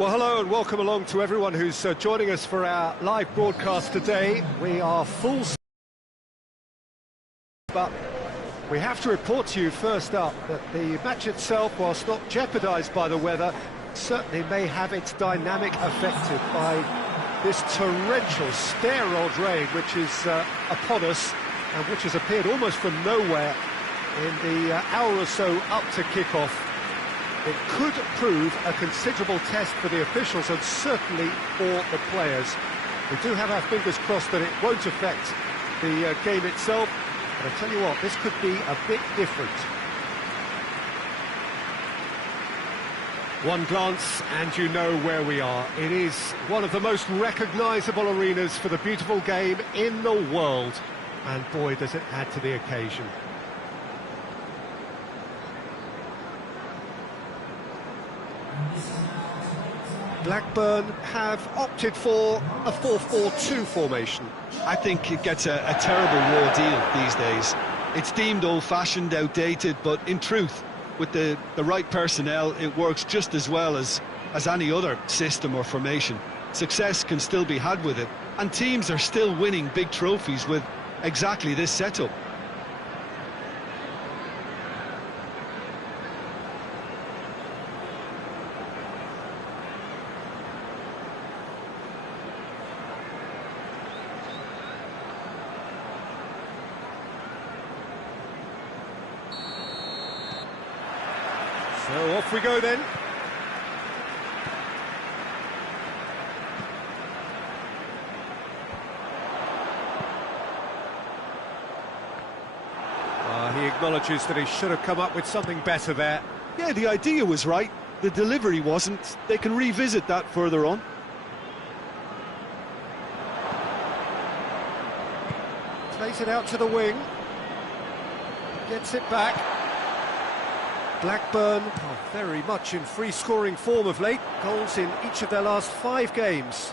Well, hello and welcome along to everyone who's joining us for our live broadcast today. We are full, but we have to report to you first up that the match itself, whilst not jeopardised by the weather, certainly may have its dynamic affected by this torrential steroid rain which is upon us and which has appeared almost from nowhere in the hour or so up to kick-off. It could prove a considerable test for the officials and certainly for the players. We do have our fingers crossed that it won't affect the game itself, but I tell you what, this could be a bit different. One glance and you know where we are. It is one of the most recognisable arenas for the beautiful game in the world, and boy does it add to the occasion. Blackburn have opted for a 4-4-2 formation. I think it gets a terrible raw deal these days. It's deemed old-fashioned, outdated, but in truth, with the right personnel, it works just as well as any other system or formation. Success can still be had with it, and teams are still winning big trophies with exactly this setup. So off we go then. He acknowledges that he should have come up with something better there. Yeah, the idea was right, the delivery wasn't. They can revisit that further on. Plays it out to the wing. Gets it back. Blackburn are very much in free-scoring form of late. Goals in each of their last 5 games.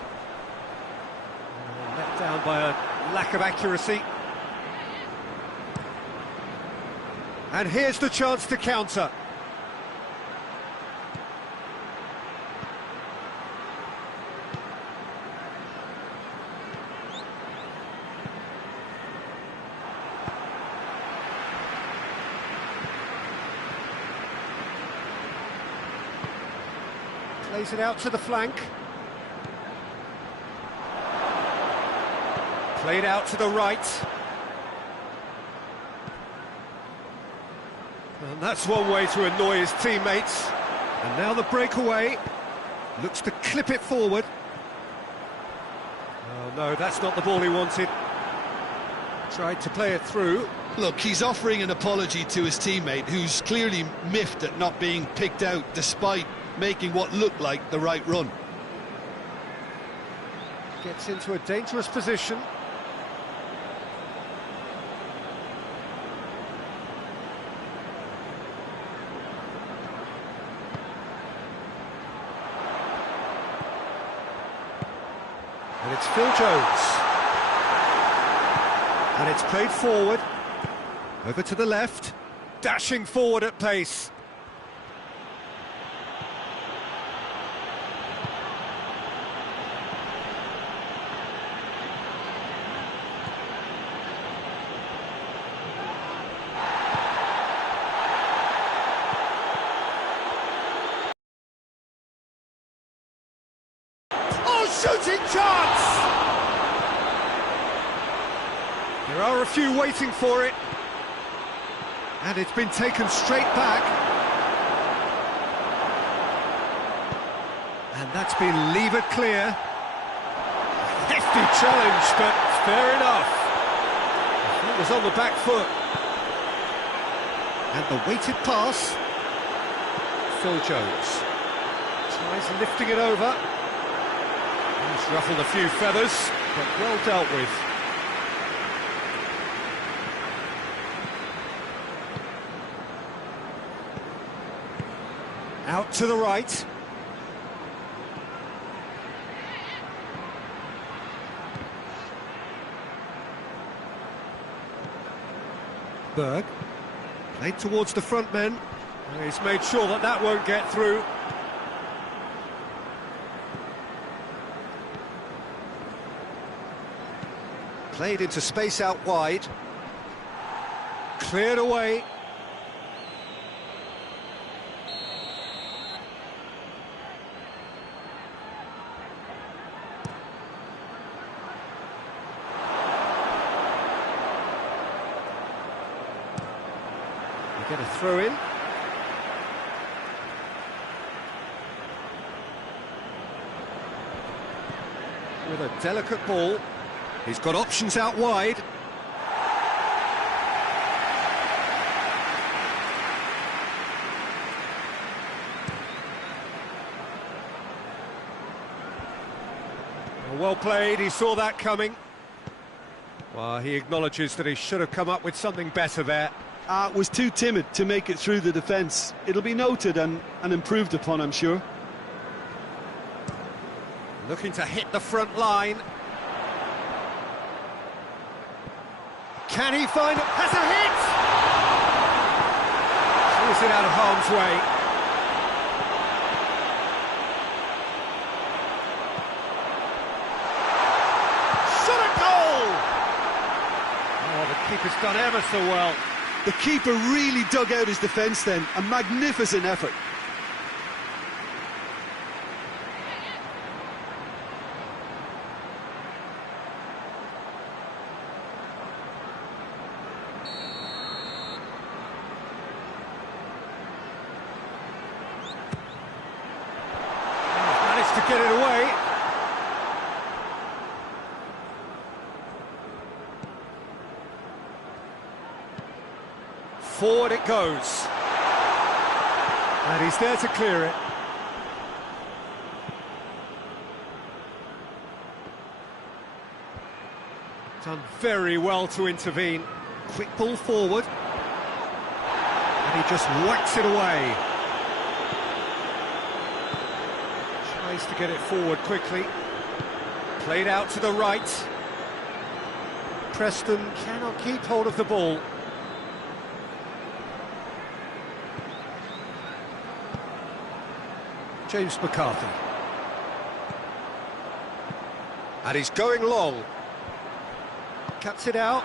Let down by a lack of accuracy. And here's the chance to counter. Plays it out to the flank. Played out to the right. And that's one way to annoy his teammates. And now the breakaway. Looks to clip it forward. Oh no, that's not the ball he wanted. Tried to play it through. Look, he's offering an apology to his teammate, who's clearly miffed at not being picked out despite making what looked like the right run. Gets into a dangerous position. And it's Phil Jones. And it's played forward. Over to the left. Dashing forward at pace. Shooting chance! There are a few waiting for it. And it's been taken straight back. And that's been levered clear. Hefty challenge, but fair enough. It was on the back foot. And the weighted pass. Phil Jones tries lifting it over. He's ruffled a few feathers, but well dealt with. Out to the right. Berg. Played towards the front men. He's made sure that that won't get through. Played into space out wide. Cleared away. We get a throw in. With a delicate ball. He's got options out wide. Well played, he saw that coming. Well, he acknowledges that he should have come up with something better there. Was too timid to make it through the defence. It'll be noted and improved upon, I'm sure. Looking to hit the front line. Can he find it? Has a hit! Clears it out of harm's way. Shot a goal! Oh, the keeper's done ever so well. The keeper really dug out his defence then. A magnificent effort. To get it away. Forward it goes. And he's there to clear it. Done very well to intervene. Quick ball forward. And he just whacks it away. Tries to get it forward quickly. Played out to the right. Preston cannot keep hold of the ball. James McCarthy. And he's going long. Cuts it out.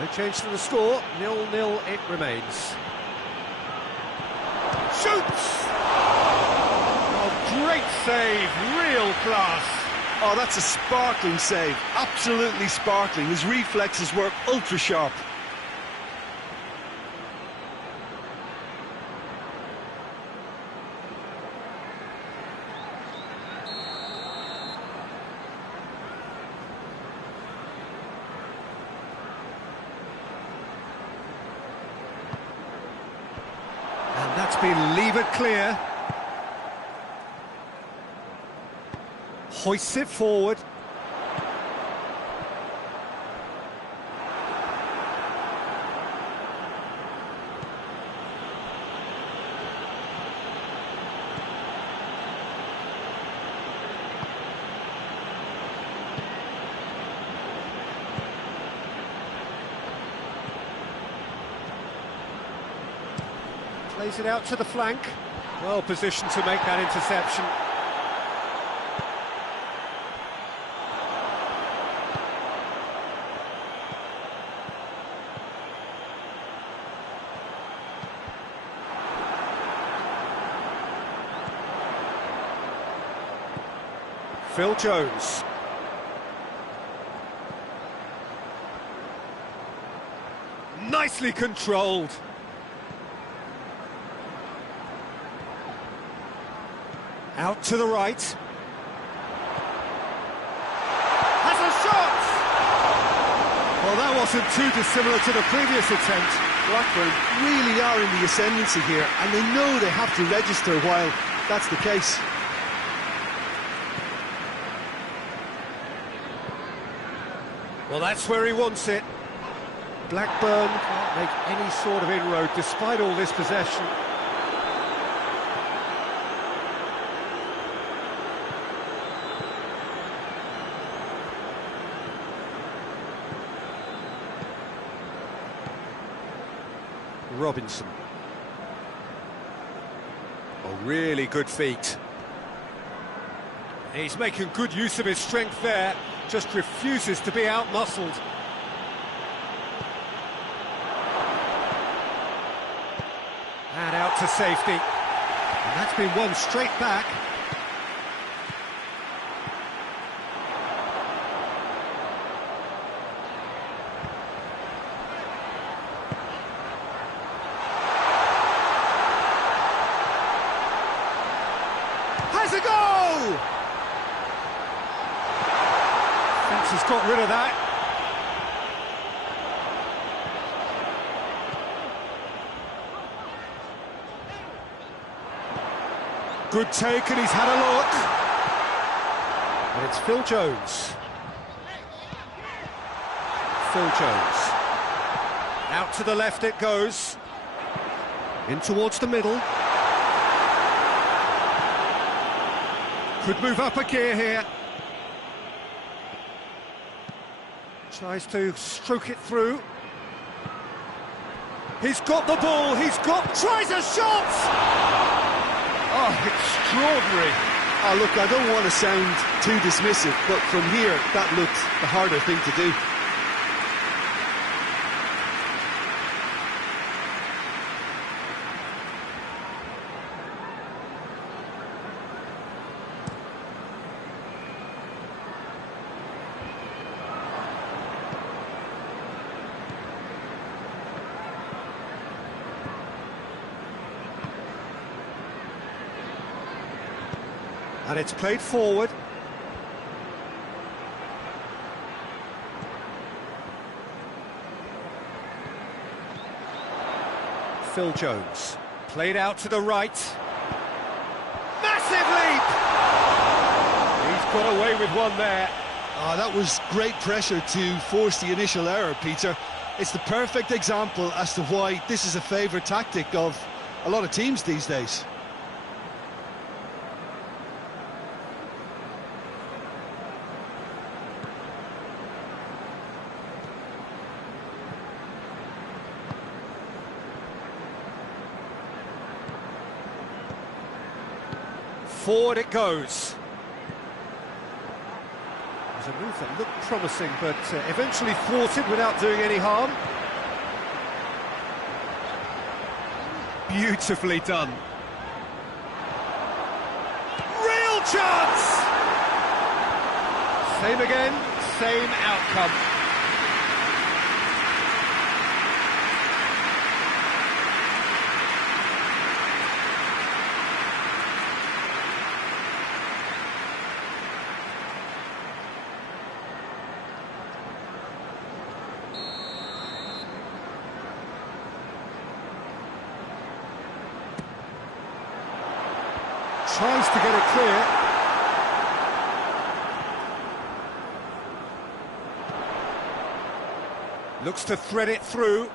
No change to the score, 0-0 it remains. Shoots! Oh, great save, real class. Oh, that's a sparkling save, absolutely sparkling. His reflexes were ultra sharp. That's been levered clear. Hoists it forward. Plays it out to the flank. Well positioned to make that interception. Phil Jones. Nicely controlled. Out to the right. Has a shot! Well, that wasn't too dissimilar to the previous attempt. Blackburn really are in the ascendancy here, and they know they have to register while that's the case. Well, that's where he wants it. Blackburn can't make any sort of inroad despite all this possession. Robinson. Really good feet. He's making good use of his strength there, just refuses to be out-muscled. And out to safety. And that's been won straight back. Has a goal! Fence has got rid of that. Good take, and he's had a look. And it's Phil Jones. Phil Jones. Out to the left it goes. In towards the middle. Could move up a gear here. Tries to stroke it through. He's got the ball, tries a shot! Oh, extraordinary. Oh, look, I don't want to sound too dismissive, but from here, that looked the harder thing to do. And it's played forward. Phil Jones. Played out to the right. Massive leap! He's got away with one there. Oh, that was great pressure to force the initial error, Peter. It's the perfect example as to why this is a favourite tactic of a lot of teams these days. Forward it goes. There's a move that looked promising, but eventually thwarted without doing any harm. Beautifully done. Real chance! Same again, same outcome. Tries to get it clear. Looks to thread it through.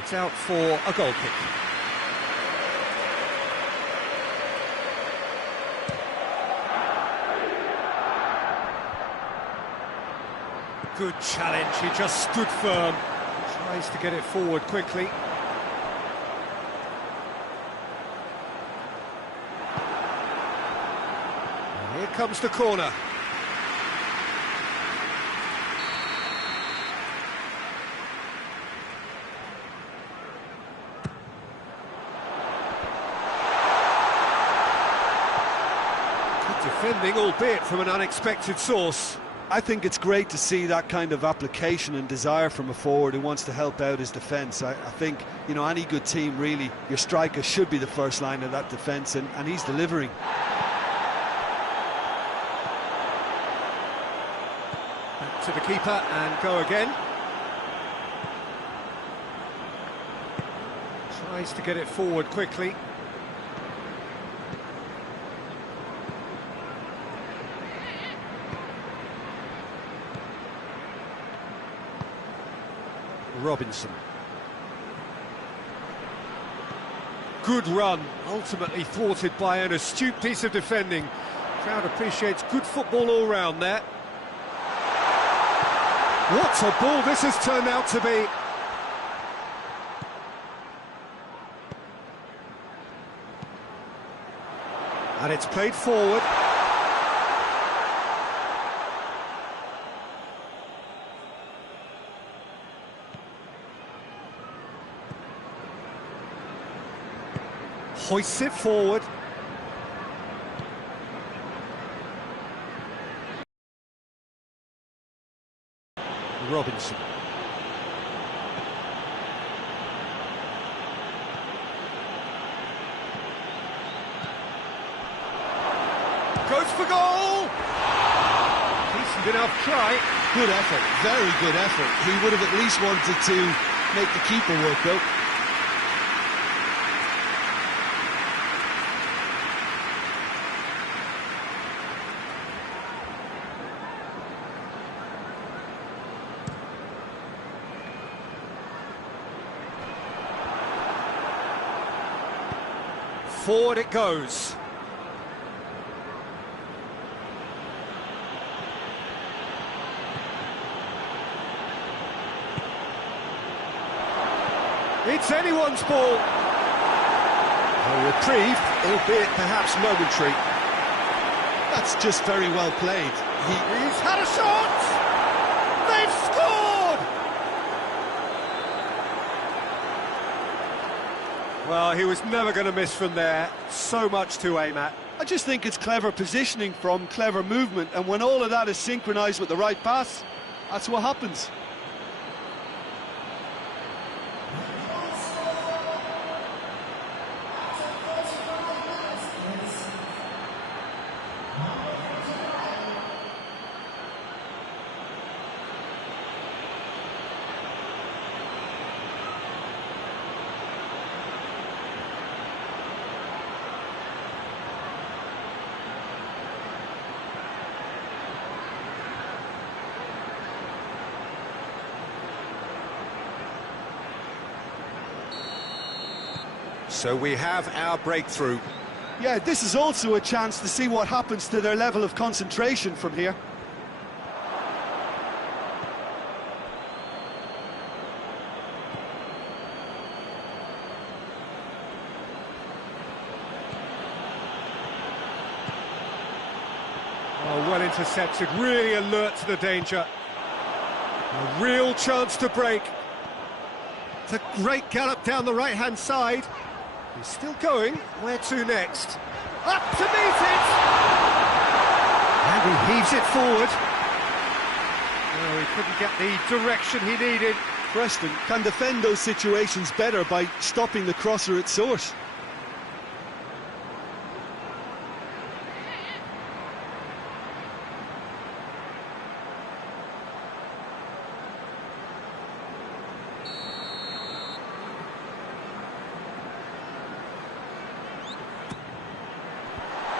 It's out for a goal kick. Good challenge, he just stood firm. Tries to get it forward quickly. Here comes the corner. Good defending, albeit from an unexpected source. I think it's great to see that kind of application and desire from a forward who wants to help out his defence. I think, you know, any good team, really, your striker should be the first line of that defence, and he's delivering. To the keeper and go again. Tries to get it forward quickly. Robinson. Good run, ultimately thwarted by an astute piece of defending. Crowd appreciates good football all round there. What a ball this has turned out to be. And it's played forward. Hoists it forward. Robinson. Goes for goal! Decent enough try. Good effort, very good effort. He would have at least wanted to make the keeper work though. Forward it goes. It's anyone's ball. A reprieve, albeit perhaps momentary. That's just very well played. He's had a shot! They've scored! Well, he was never going to miss from there. So much to aim at. I just think it's clever positioning from clever movement, and when all of that is synchronised with the right pass, that's what happens. So we have our breakthrough. Yeah, this is also a chance to see what happens to their level of concentration from here. Oh, well intercepted, really alert to the danger. A real chance to break. It's a great gallop down the right-hand side. He's still going. Where to next? Up to meet it! And he heaves it forward. No, he couldn't get the direction he needed. Preston can defend those situations better by stopping the crosser at source.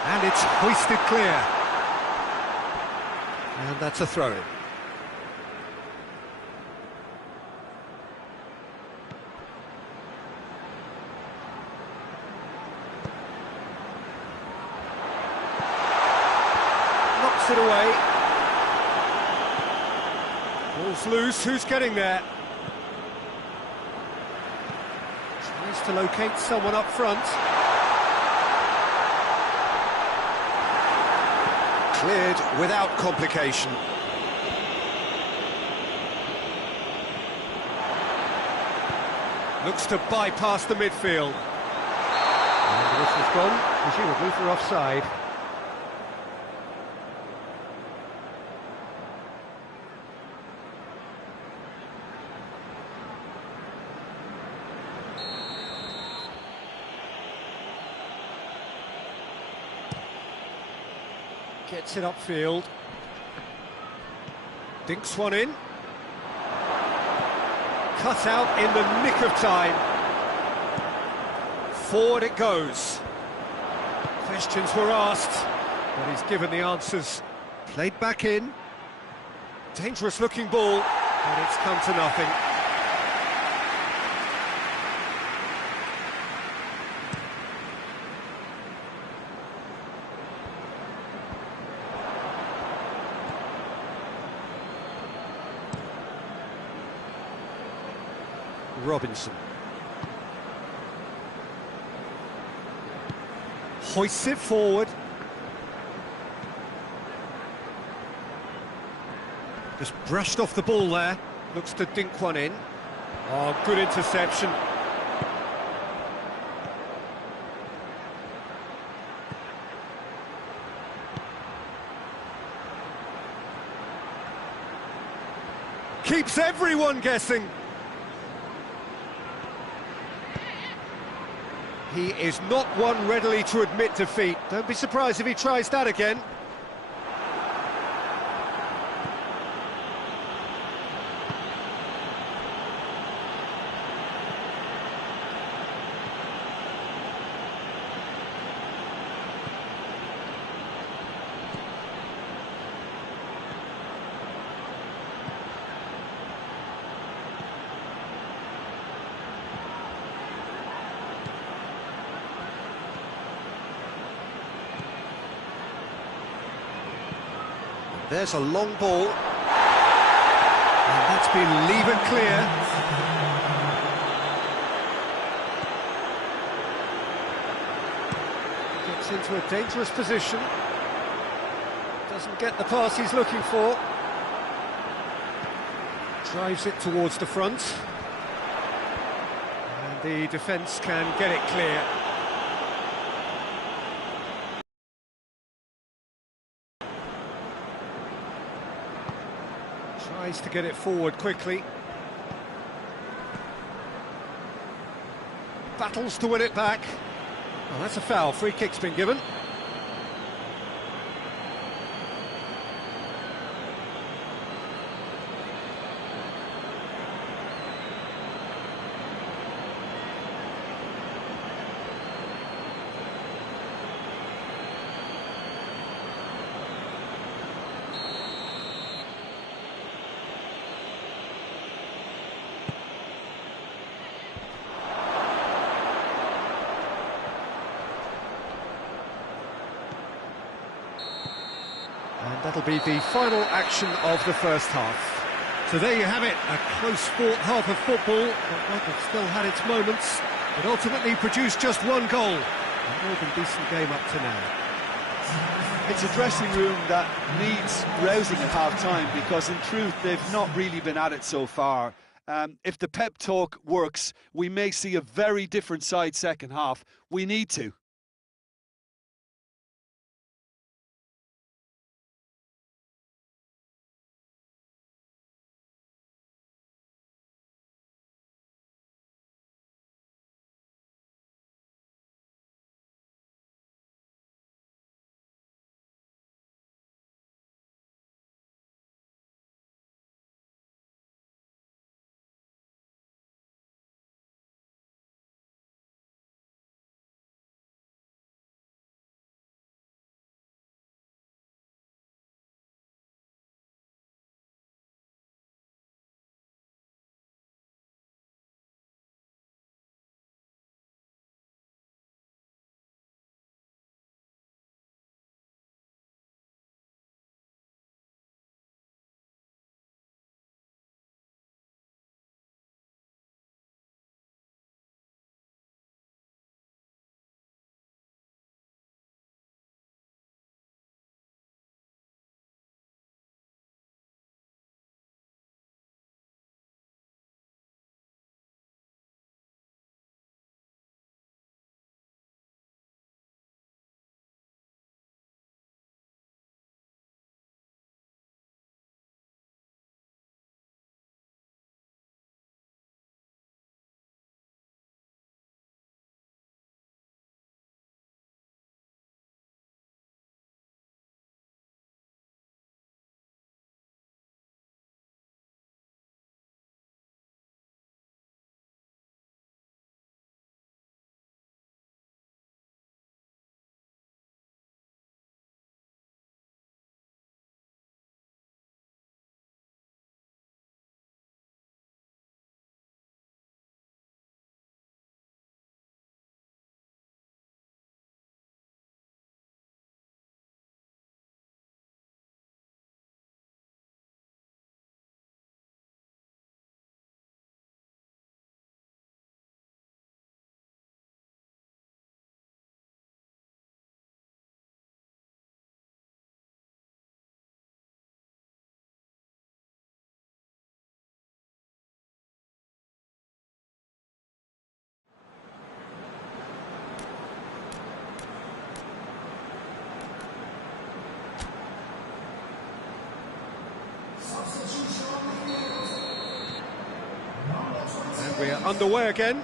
And it's hoisted clear. And that's a throw-in. Knocks it away. Ball's loose, who's getting there? Tries to locate someone up front. Cleared without complication. Looks to bypass the midfield. And the whistle's gone, presumably for offside. Gets it upfield. Dinks one in. Cut out in the nick of time. Forward it goes. Questions were asked, but he's given the answers. Played back in. Dangerous looking ball, but it's come to nothing. Robinson. hoists it forward. Just brushed off the ball there. Looks to dink one in. Oh, good interception. Keeps everyone guessing. He is not one readily to admit defeat. Don't be surprised if he tries that again. There's a long ball. And that's been levered clear. Gets into a dangerous position. Doesn't get the pass he's looking for. Drives it towards the front. And the defence can get it clear. Tries to get it forward quickly. Battles to win it back. Oh, that's a foul. Free kick's been given. And that'll be the final action of the first half. So there you have it, a close-fought half of football, but one that still had its moments, but ultimately produced just one goal. A more than decent game up to now. It's a dressing room that needs rousing at half-time, because in truth they've not really been at it so far. If the pep talk works, we may see a very different side second half. We need to. And we are underway again.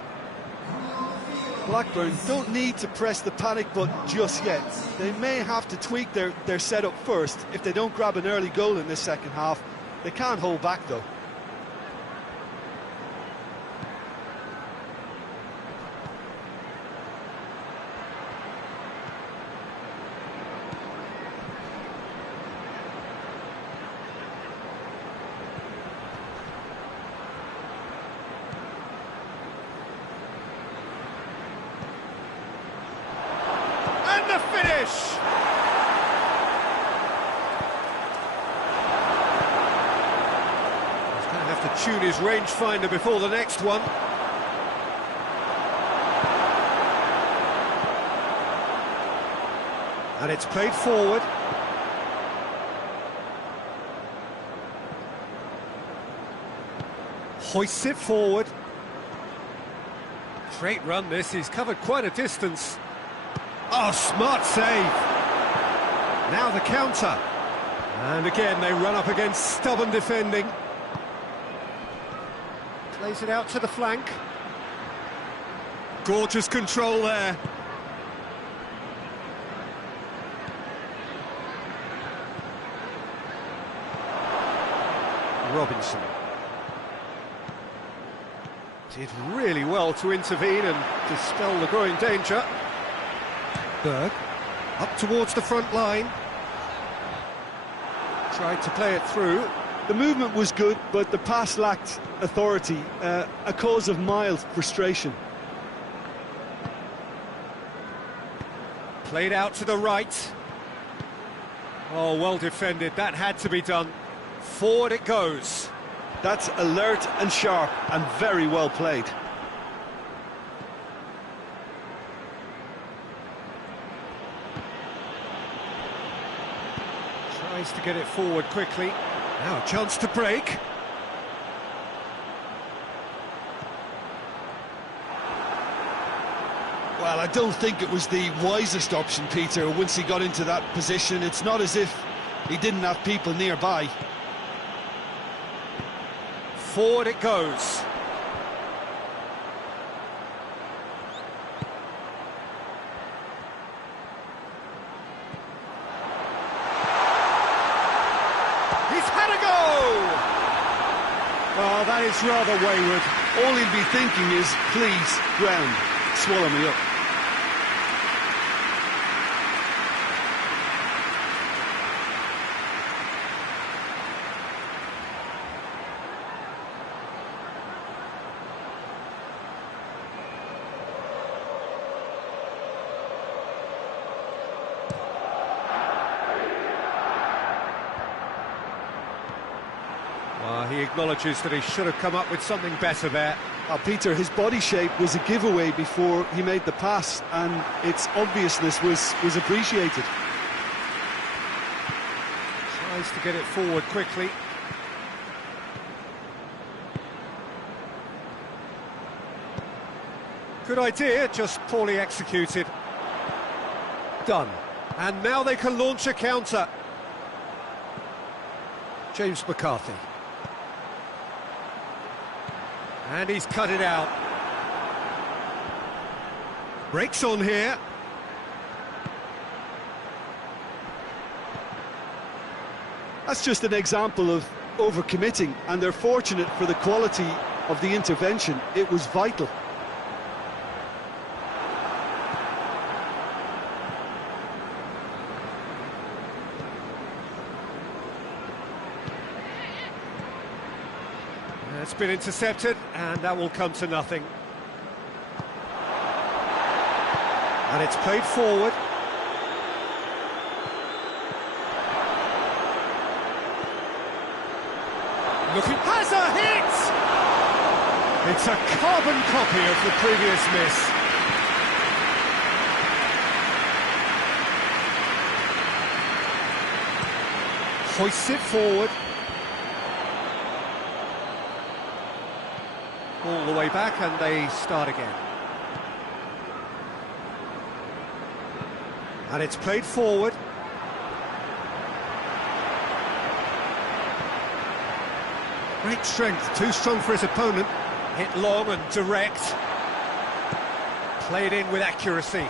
Blackburn don't need to press the panic button just yet. They may have to tweak their setup first. If they don't grab an early goal in this second half, they can't hold back though. And the finish! He's going to have to tune his rangefinder before the next one. And it's played forward. Hoists it forward. Great run this, he's covered quite a distance. Oh, smart save. Now the counter. And again, they run up against stubborn defending. Plays it out to the flank. Gorgeous control there. Robinson. Did really well to intervene and dispel the growing danger. Berg, up towards the front line. Tried to play it through. The movement was good, but the pass lacked authority, a cause of mild frustration. Played out to the right. Oh, well defended, that had to be done. Forward it goes. That's alert and sharp and very well played. Tries to get it forward quickly. Now a chance to break. Well, I don't think it was the wisest option, Peter, once he got into that position. It's not as if he didn't have people nearby. Forward it goes. He's had a go! Oh, that is rather wayward. All he'll be thinking is, please, ground, swallow me up. He acknowledges that he should have come up with something better there. Peter, his body shape was a giveaway before he made the pass, and its obviousness was appreciated. Tries to get it forward quickly. Good idea, just poorly executed. Done. And now they can launch a counter. James McCarthy. And he's cut it out. Breaks on here. That's just an example of overcommitting, and they're fortunate for the quality of the intervention. It was vital. It's been intercepted, and that will come to nothing. And it's played forward. Looking, has a hit! It's a carbon copy of the previous miss. Hoists it forward. All the way back, and they start again. And it's played forward. Great strength, too strong for his opponent. Hit long and direct. Played in with accuracy.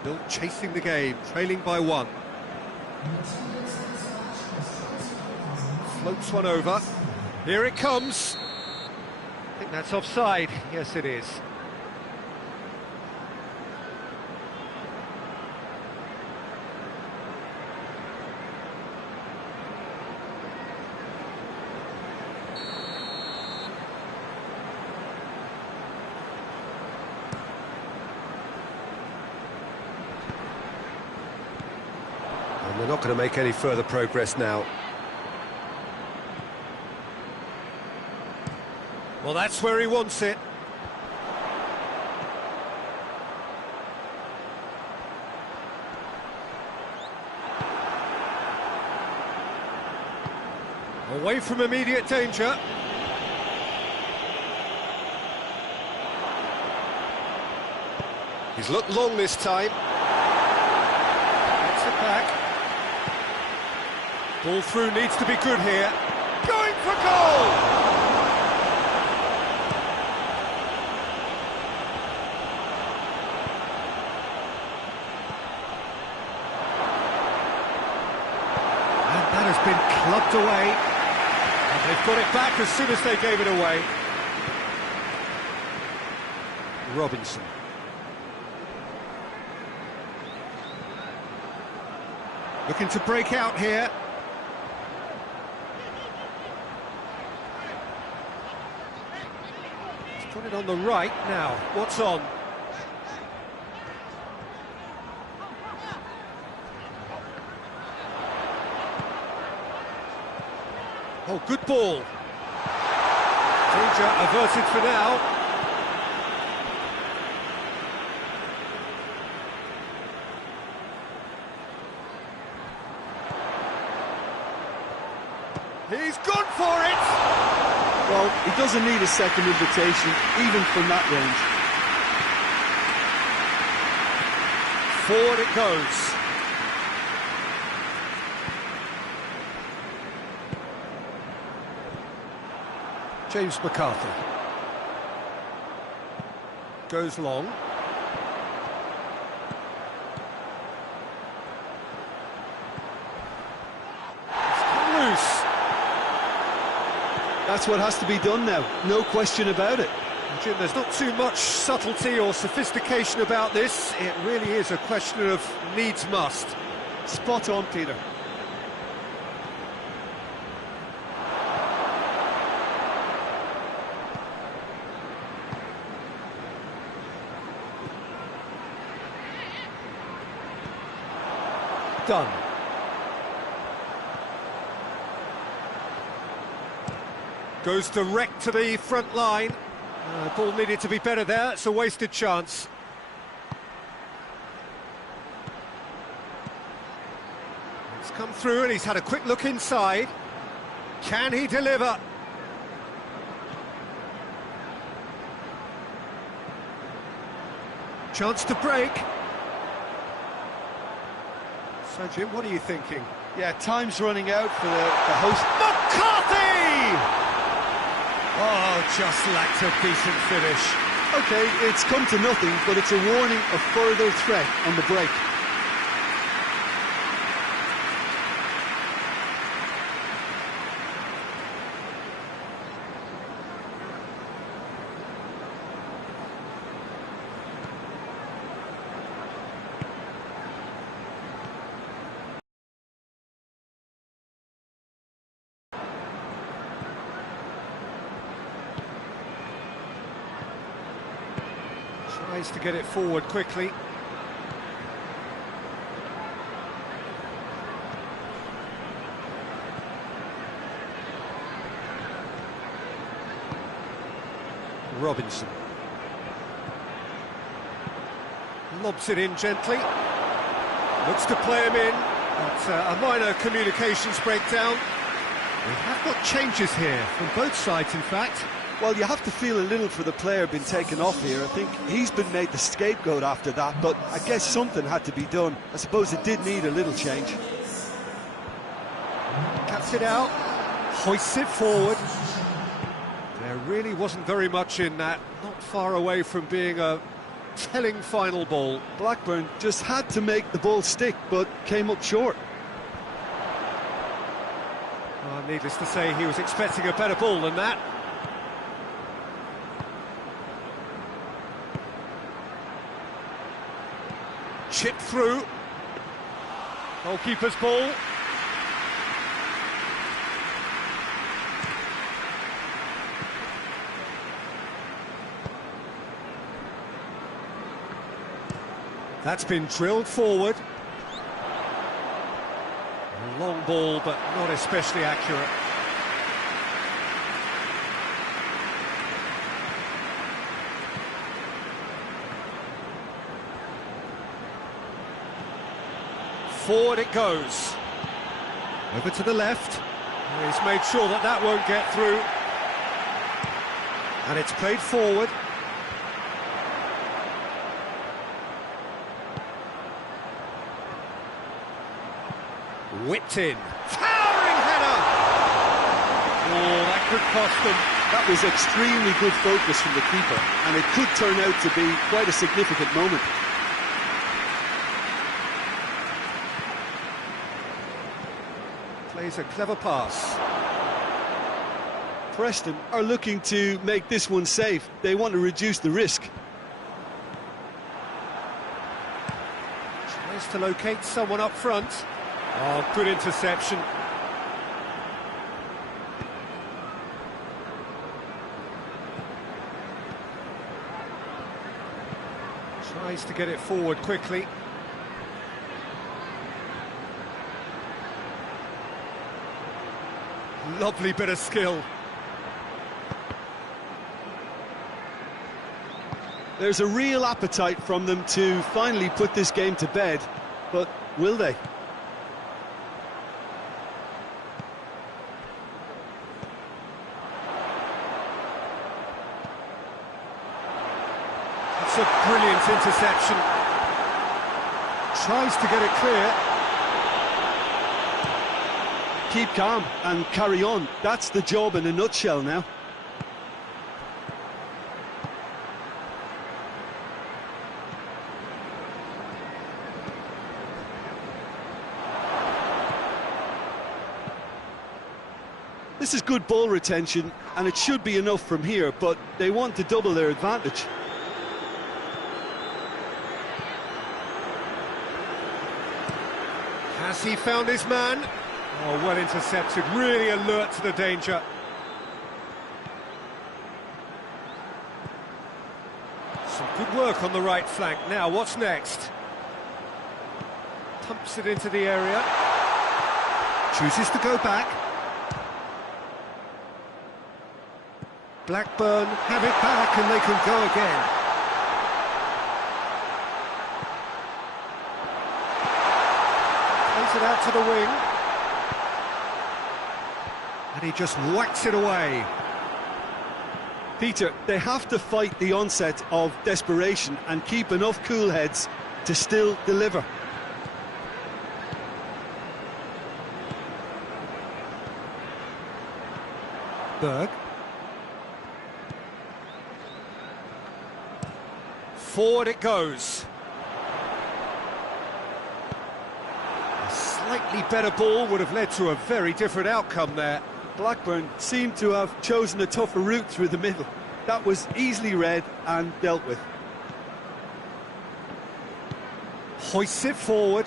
Still chasing the game, trailing by 1. Floats one over. Here it comes. I think that's offside. Yes, it is. And they're not going to make any further progress now. Well, that's where he wants it. Away from immediate danger. He's looked long this time. Gets it back. Ball through needs to be good here. Going for goal! That has been clubbed away, and they've got it back as soon as they gave it away. Robinson. Looking to break out here. He's got it on the right now. What's on? Oh, good ball. Danger averted for now. He's gone for it! Well, he doesn't need a second invitation, even from that range. Forward it goes. James McCarthy. Goes long. It's come loose. That's what has to be done now, no question about it. Jim, there's not too much subtlety or sophistication about this. It really is a question of needs must. Spot on, Peter. Done. Goes direct to the front line. Ball needed to be better there. It's a wasted chance. It's come through and he's had a quick look inside. Can he deliver? Chance to break. So, Jim, what are you thinking? Yeah, time's running out for the host. McCarthy! Oh, just lacked a decent finish. OK, it's come to nothing, but it's a warning of further threat on the break. Tries to get it forward quickly. Robinson. Lobs it in gently. Looks to play him in. But a minor communications breakdown. We have got changes here from both sides, in fact. Well, you have to feel a little for the player being taken off here. I think he's been made the scapegoat after that, but I guess something had to be done. I suppose it did need a little change. Cuts it out, hoists it forward. There really wasn't very much in that, not far away from being a telling final ball. Blackburn just had to make the ball stick, but came up short. Well, needless to say, he was expecting a better ball than that. Chip through. Goalkeeper's ball. That's been drilled forward. A long ball, but not especially accurate. Forward it goes. Over to the left. He's made sure that that won't get through. And it's played forward. Whipped in. Towering header! Oh, that could cost them. That was extremely good focus from the keeper, and it could turn out to be quite a significant moment. Plays a clever pass. Preston are looking to make this one safe. They want to reduce the risk. Tries to locate someone up front. Oh, good interception. Tries to get it forward quickly. Lovely bit of skill. There's a real appetite from them to finally put this game to bed, but will they? It's a brilliant interception. Tries to get it clear. Keep calm and carry on. That's the job in a nutshell now. This is good ball retention, and it should be enough from here, but they want to double their advantage. Has he found his man? Oh, well intercepted, really alert to the danger. Some good work on the right flank. Now, what's next? Pumps it into the area. Chooses to go back. Blackburn have it back and they can go again. Plays it out to the wing. And he just whacks it away. Peter, they have to fight the onset of desperation and keep enough cool heads to still deliver. Berg. Forward it goes. A slightly better ball would have led to a very different outcome there. Blackburn seemed to have chosen a tougher route through the middle. That was easily read and dealt with. Hoists it forward.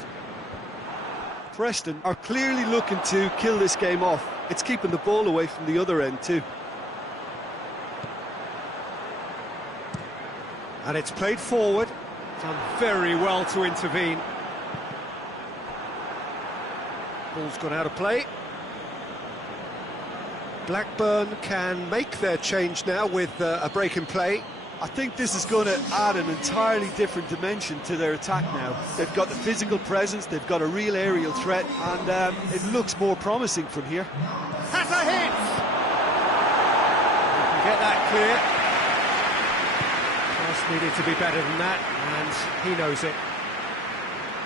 Preston are clearly looking to kill this game off. It's keeping the ball away from the other end too. And it's played forward. Done very well to intervene. Ball's gone out of play. Blackburn can make their change now with a break in play. I think this is going to add an entirely different dimension to their attack now. They've got the physical presence, they've got a real aerial threat, and it looks more promising from here. Has a hit! You can get that clear. Just needed to be better than that, and he knows it.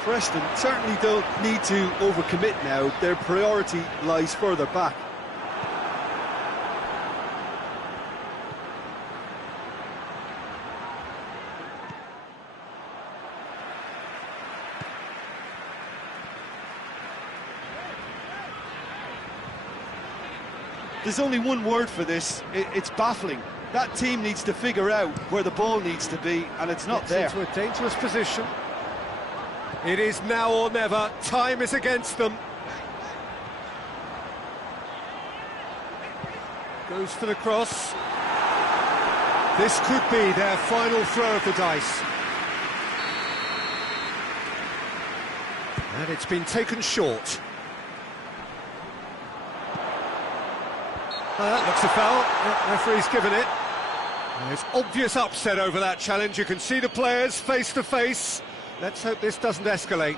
Preston certainly don't need to overcommit now. Their priority lies further back. There's only one word for this, it's baffling. That team needs to figure out where the ball needs to be, and it's not there. Into a dangerous position. It is now or never. Time is against them. Goes for the cross. This could be their final throw of the dice. And it's been taken short. That looks a foul. The referee's given it. There's obvious upset over that challenge. You can see the players face to face. Let's hope this doesn't escalate.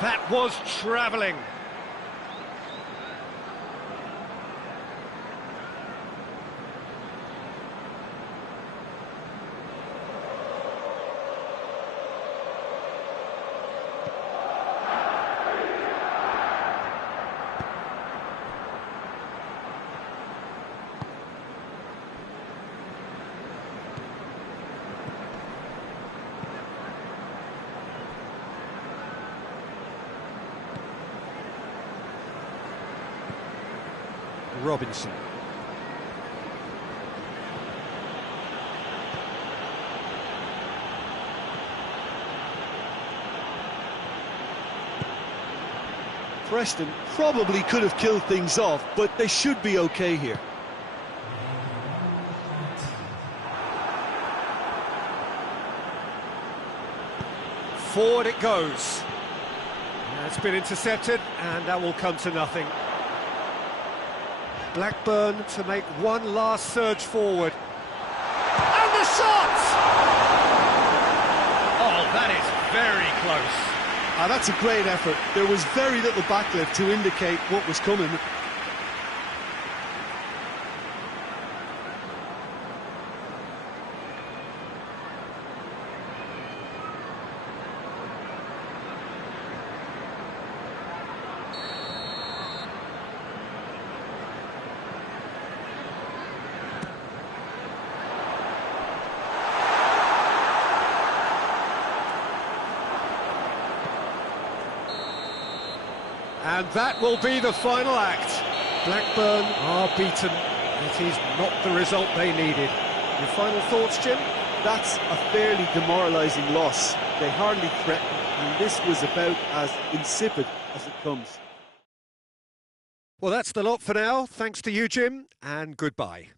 That was travelling. Robinson. Preston probably could have killed things off, but they should be okay here. Forward it goes. It's been intercepted, and that will come to nothing. Blackburn to make one last surge forward. And the shot! Oh, that is very close. That's a great effort. There was very little backlift to indicate what was coming. And that will be the final act. Blackburn are beaten. It is not the result they needed. Your final thoughts, Jim? That's a fairly demoralising loss. They hardly threatened, and this was about as insipid as it comes. Well, that's the lot for now. Thanks to you, Jim, and goodbye.